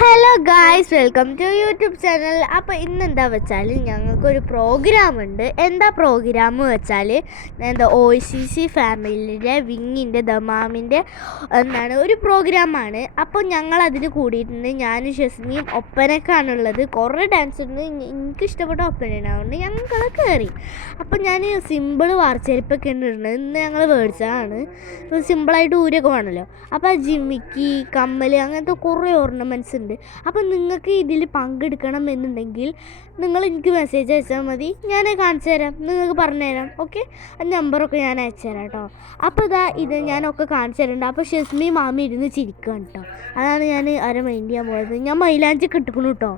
Hello guys, welcome to YouTube channel. അപ്പോൾ ഇന്നെന്താ വെച്ചാൽ ഞങ്ങൾക്കൊരു പ്രോഗ്രാം ഉണ്ട്. എന്താ പ്രോഗ്രാം വെച്ചാൽ OCC ഫാമിലിയുടെ വിങ്ങിൻ്റെ ദമാമിൻ്റെ ഒരു പ്രോഗ്രാമാണ്. അപ്പോൾ ഞങ്ങൾ അതിന് കൂടിയിട്ടുണ്ട്. ഞാനും ഷസ്മിയും ഒപ്പനക്കാണുള്ളത്. കുറേ ഡാൻസ് ഉണ്ട്. എനിക്ക് ഇഷ്ടപ്പെട്ട ഒപ്പനയാണ്, അതുകൊണ്ട് ഞങ്ങൾ കയറി. അപ്പോൾ ഞാൻ സിമ്പിൾ വാർച്ചരിപ്പൊക്കെ ഇടുന്നത് ഇന്ന് ഞങ്ങൾ മേടിച്ചതാണ്. സിമ്പിളായിട്ട് ഊരൊക്കെ വേണമല്ലോ. അപ്പോൾ ജിമിക്കി, കമ്മൽ, അങ്ങനത്തെ കുറേ ഓർണമെൻറ്റ്സ് ഉണ്ട്. അപ്പം നിങ്ങൾക്ക് ഇതിൽ പങ്കെടുക്കണം എന്നുണ്ടെങ്കിൽ നിങ്ങൾ എനിക്ക് മെസ്സേജ് അയച്ചാൽ മതി. ഞാൻ കാണിച്ചു തരാം, നിങ്ങൾക്ക് പറഞ്ഞുതരാം. ഓക്കെ, നമ്പറൊക്കെ ഞാൻ അയച്ചു തരാം കേട്ടോ. അപ്പോൾ ഇത് ഞാനൊക്കെ കാണിച്ചു തരുന്നുണ്ട്. അപ്പോൾ ഷസ്മി മാമി ഇരുന്ന് ചിരിക്കുകയാണ് കേട്ടോ. അതാണ് ഞാൻ അവരെ മൈൻഡ് ചെയ്യാൻ പോയത്. ഞാൻ മൈലാഞ്ചി കിട്ടുന്നു കേട്ടോ.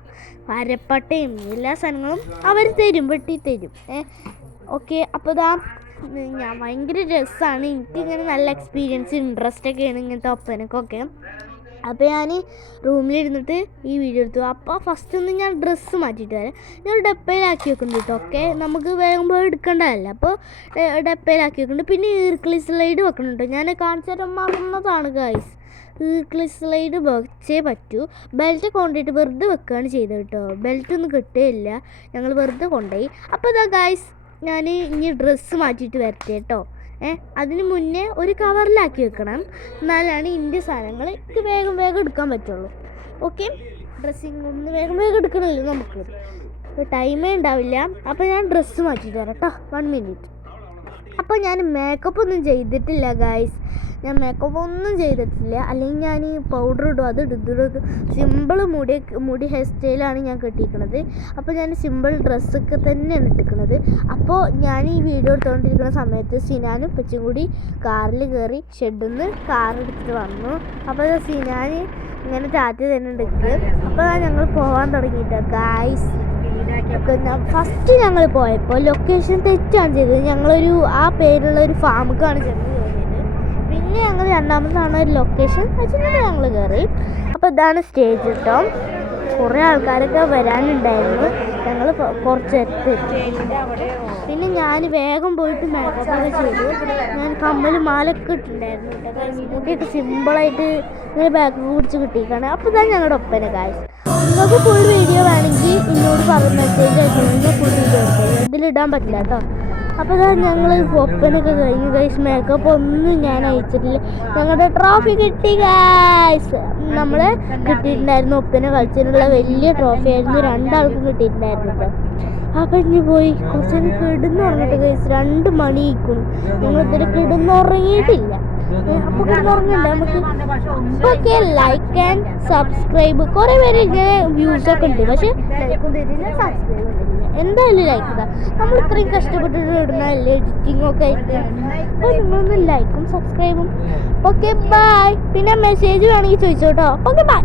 അരപ്പട്ടയും എല്ലാ സാധനങ്ങളും അവർ തരും, വെട്ടി തരും. ഓക്കെ, അപ്പോൾ ഞാൻ ഭയങ്കര രസമാണ്. എനിക്കിങ്ങനെ നല്ല എക്സ്പീരിയൻസ്, ഇൻട്രസ്റ്റൊക്കെയാണ് ഇങ്ങനത്തെ ഒപ്പനക്കൊക്കെ. അപ്പോൾ ഞാൻ റൂമിലിരുന്നിട്ട് ഈ വീഡിയോ എടുത്തു. അപ്പോൾ ഫസ്റ്റ് ഒന്ന് ഞാൻ ഡ്രസ്സ് മാറ്റിയിട്ട് വരാം. ഞാൻ ഡപ്പയിലാക്കി വെക്കുന്നുണ്ട് കേട്ടോ. ഓക്കെ, നമുക്ക് വേഗം പോയി എടുക്കേണ്ടതല്ല. അപ്പോൾ ഡപ്പയിലാക്കി വെക്കുന്നുണ്ട്. പിന്നെ ഈർക്കിളി സ്ലൈഡ് വെക്കുന്നുണ്ട്. ഞാൻ കാണിച്ചു തരാൻ മറന്നതാണ് ഗായ്സ്. ഈർക്കിളി സ്ലൈഡ് വെച്ചേ പറ്റൂ. ബെൽറ്റ് കൊണ്ടുപോയിട്ട് വെറുതെ വെക്കുകയാണ് ചെയ്തത് കേട്ടോ. ബെൽറ്റൊന്നും കിട്ടുകയില്ല, ഞങ്ങൾ വെറുതെ കൊണ്ടുപോയി. അപ്പോൾ ഗായ്സ്, ഞാൻ ഇനി ഡ്രസ്സ് മാറ്റിയിട്ട് വരട്ടെ കേട്ടോ. അതിന് മുന്നേ ഒരു കവറിലാക്കി വെക്കണം, എന്നാലാണ് ഇതിൻ്റെ സാധനങ്ങൾ എനിക്ക് വേഗം വേഗം എടുക്കാൻ പറ്റുള്ളൂ. ഓക്കെ, ഡ്രസ്സിങ് ഒന്ന് വേഗം വേഗം എടുക്കണമല്ലോ, നമുക്ക് ടൈമേ ഉണ്ടാവില്ല. അപ്പോൾ ഞാൻ ഡ്രസ്സ് മാറ്റിയിട്ട് തരാം കേട്ടോ. 1 മിനിറ്റ്. അപ്പോൾ ഞാൻ മേക്കപ്പ് ഒന്നും ചെയ്തിട്ടില്ല ഗായ്സ്. ഞാൻ മേക്കപ്പ് ഒന്നും ചെയ്തിട്ടില്ല. അല്ലെങ്കിൽ ഞാൻ ഈ പൗഡർ ഇടും, അത് ഇടും. സിമ്പിൾ മുടി ഹെയർ സ്റ്റൈലാണ് ഞാൻ കെട്ടിയിരിക്കുന്നത്. അപ്പോൾ ഞാൻ സിമ്പിൾ ഡ്രസ്സൊക്കെ തന്നെയാണ് ഇട്ടിരിക്കുന്നത്. അപ്പോൾ ഞാൻ ഈ വീഡിയോ എടുത്തുകൊണ്ടിരിക്കുന്ന സമയത്ത് സിനാനും പെച്ചും കൂടി കാറിൽ കയറി ഷെഡിൽ നിന്ന് കാർ എടുത്തിട്ട് വന്നു. അപ്പോൾ സിനാൻ ഇങ്ങനെ ടാറ്റ തന്നെ എടുക്കുക. അപ്പോൾ ഞങ്ങൾ പോകാൻ തുടങ്ങിയിട്ട് ഗായ്സ്. ഫസ്റ്റ് ഞങ്ങൾ പോയപ്പോൾ ലൊക്കേഷൻ തെറ്റാണ് ചെയ്തത്. ഞങ്ങളൊരു ആ പേരുള്ള ഒരു ഫാമുക്കാണ് ചെന്ന് കയറിയത്. പിന്നെ ഞങ്ങൾ രണ്ടാമതാണ് ഒരു ലൊക്കേഷൻ വെച്ചിട്ട് ഞങ്ങൾ കയറി. അപ്പോൾ ഇതാണ് സ്റ്റേജ് കേട്ടോ. കുറേ ആൾക്കാരൊക്കെ വരാനുണ്ടായിരുന്നു. ഞങ്ങൾ കുറച്ച് എത്തി. പിന്നെ ഞാൻ വേഗം പോയിട്ട് മേക്കപ്പൊക്കെ ചെയ്തു. ഞാൻ കമ്മൽ മാലൊക്കെ ഇട്ടിട്ടുണ്ടായിരുന്നു കേട്ടോ. മുടിയൊക്കെ സിമ്പിളായിട്ട് ഇങ്ങനെ ബാക്ക് പിടിച്ച് കിട്ടിയിരിക്കുകയാണ്. അപ്പോൾ ഇതാണ് ഞങ്ങളുടെ ഒപ്പന ഗായ്സ്. നിങ്ങൾക്ക് ഫുൾ വീഡിയോ വേണമെങ്കിൽ എന്നോട് പറഞ്ഞ മെസ്സേജ് അയക്കണമെങ്കിൽ ഫുൾ വീഡിയോ എടുക്കാം. ഇതിലിടാൻ പറ്റില്ല കേട്ടോ. അപ്പോൾ ഞങ്ങൾ ഒപ്പനൊക്കെ കഴിഞ്ഞു ഗൈസ്. മേക്കപ്പ് ഒന്നും ഞാൻ അയച്ചിട്ടില്ല. ഞങ്ങളുടെ ട്രോഫി കിട്ടി ഗൈസ്. നമ്മൾ കിട്ടിയിട്ടുണ്ടായിരുന്നു ഒപ്പന കളിച്ചതിനുള്ള വലിയ ട്രോഫി ആയിരുന്നു. 2 ആൾക്കും കിട്ടിയിട്ടുണ്ടായിരുന്നു കേട്ടോ. അപ്പം ഇനി പോയി കുറച്ച് കിടന്നുറങ്ങിയിട്ട് ഗൈസ്. 2 മണിക്കും ഞങ്ങളിതുവരെ കിടന്നുറങ്ങിയിട്ടില്ല. അപ്പോൾ കിടന്നുറങ്ങണ്ടേ നമുക്ക്. Okay, like and subscribe. കുറേ പേര് ഇങ്ങനെ വ്യൂസൊക്കെ ഉണ്ട്, പക്ഷേ ലൈക്കും തരില്ല, സബ്സ്ക്രൈബും തരില്ല. എന്തായാലും ലൈക്ക് ഇതാ, നമ്മൾ ഇത്രയും കഷ്ടപ്പെട്ടിട്ട് ഇടുന്നതല്ലേ, എഡിറ്റിങ്ങൊക്കെ ആയിട്ട്. അപ്പോൾ നിങ്ങളൊന്ന് ലൈക്കും സബ്സ്ക്രൈബും. Okay, by. പിന്നെ മെസ്സേജ് വേണമെങ്കിൽ ചോദിച്ചോട്ടോ. Okay, by.